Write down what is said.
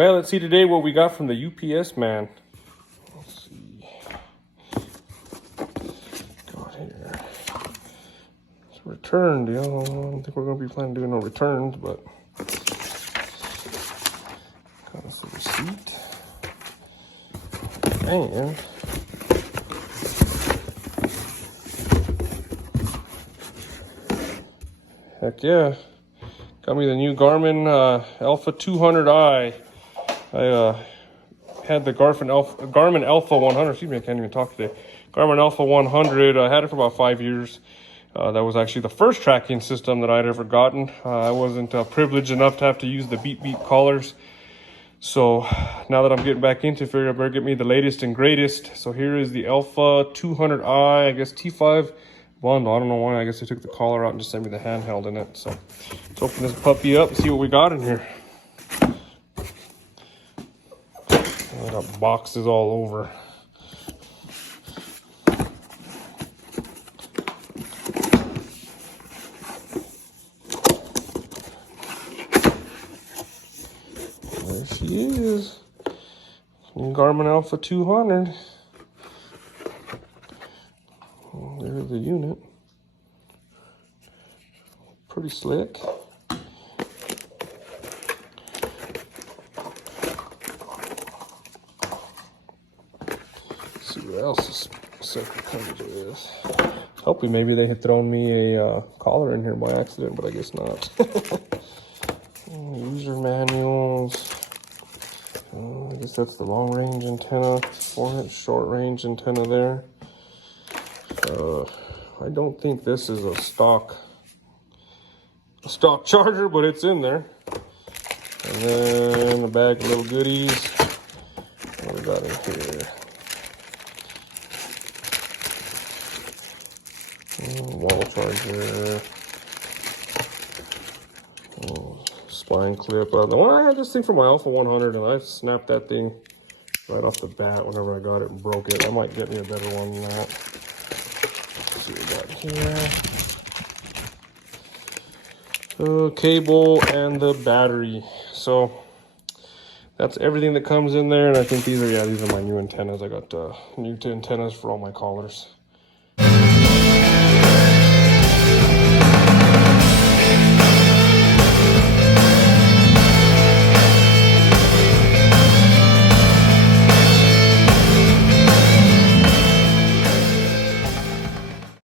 Well, let's see today what we got from the UPS man. Let's see. Got here. It's returned, you know. I don't think we're going to be planning on doing no returns, but got us a receipt. And heck yeah, got me the new Garmin Alpha 200i. I had the Garmin Alpha 100. Excuse me, I can't even talk today. Garmin Alpha 100. I had it for about 5 years. That was actually the first tracking system that I'd ever gotten. I wasn't privileged enough to have to use the beep collars. So now that I'm getting back into it, I figured I better get me the latest and greatest. So here is the Alpha 200i, I guess T5 bundle. I don't know why. I guess they took the collar out and just sent me the handheld in it. So let's open this puppy up and see what we got in here. I got boxes all over. There she is. New Garmin Alpha 200. There's the unit. Pretty slick. Let's see what else this sucker comes with. Hopefully maybe they had thrown me a collar in here by accident, but I guess not. User manuals. I guess that's the long range antenna, 4-inch short range antenna there. I don't think this is a stock charger, but it's in there. And then a bag of little goodies. What we got in here? Wall charger. Spline clip. The one I had this thing for my Alpha 100, and I snapped that thing right off the bat whenever I got it and broke it. I might get me a better one than that. Let's see what we got here. The cable and the battery. So that's everything that comes in there, and I think these are my new antennas. I got new antennas for all my collars.